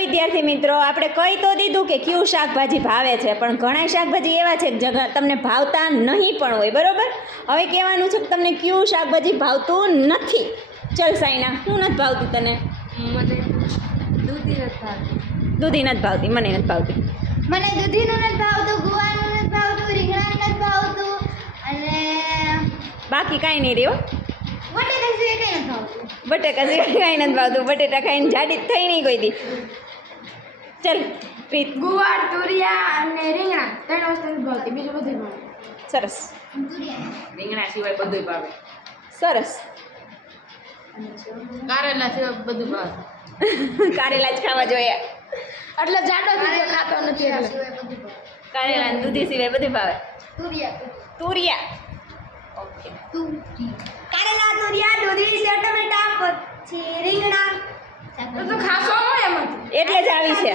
વિદ્યાર્થી મિત્રો, આપણે કહી તો દીધું કે કયું શાકભાજી ભાવે છે, પણ ઘણા શાકભાજી એવા છે કે જે તમને ભાવતા નહીં પણ હોય, બરોબર? હવે કહેવાનું છે કે તમને કયું શાકભાજી ભાવતું નથી. ચલ સાઈના, શું નથી ભાવતું તને? મને દૂધી નથી ભાવતી. દૂધી નથી ભાવતી, મને નથી ભાવતી. મને દૂધીનું નથી ભાવતું, ગુવાનું નથી ભાવતું, રીંગણાનું નથી ભાવતું અને બાકી કાંઈ નહીં રહ્યો. બટેકા સિવાય કંઈ નથી ભાવતું. બટેકા સિવાય કાંઈ નથી ભાવતું. બટેટા ખાઈને જાડી જ થઈ નહીં કોઈ દી. ચલ પ્રીત. ગુવાર, તુરિયા અને રીંગણા ત્રણ વસ્તુ નથી ભાવતી, બીજું બધું ભાવે. સરસ. રીંગણા સિવાય બધું ભાવે. સરસ. કારેલા સિવાય બધું ભાવે. કારેલા જ ખાવા જોઈએ. એટલે જાડો ખાતો નથી એટલે. કારેલા અને દૂધી સિવાય બધું ભાવે. તુરિયા. તુરિયા. ઓકે. કારેલા, તુરિયા, દૂધી, સેવ ટમેટા, પછી રીંગણા. તો ખાસો હોય એમાંથી. એટલે જ આવી છે.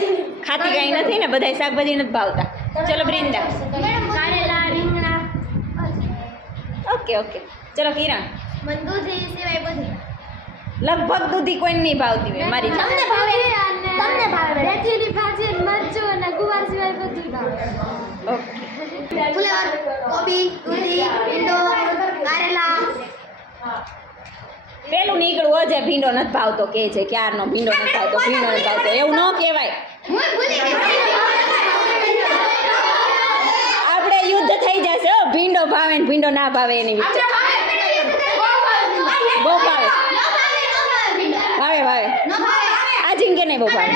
ખાતી કાંઈ નથી ને, બધાય શાકભાજી નથી ભાવતા. ચલો બ્રિંદા. કારેલા, રીંગણા. Okay okay. ચલો કિરણ. મને દૂધી સિવાય બધું. લગભગ દૂધી કોઈને નહીં ભાવતી હોય મારી જાત. તમને ભાવે તમને ભાવે મેથીની ભાજી અને મરચું અને ગુવાર સિવાય બધું ભાવે. ઓકે. ફુલાવર, કોબી, દૂધી, ભીંડો, કારેલા. પેલું નીકળવું અજય ભીંડો નથી ભાવતો કે છે, ક્યારનો ભીંડો નથી ભાવતો, ભીંડો નથી ભાવતો, એવું ન કહેવાય. હું ભૂલી ગઈ. આપણે યુદ્ધ થઈ જશે હો, ભીંડો ભાવે ને ભીંડો ના ભાવે એની વિશે. બહુ ભાવે. ભાવે ભાવે. આ જીંગે નહીં બહુ ભાવે.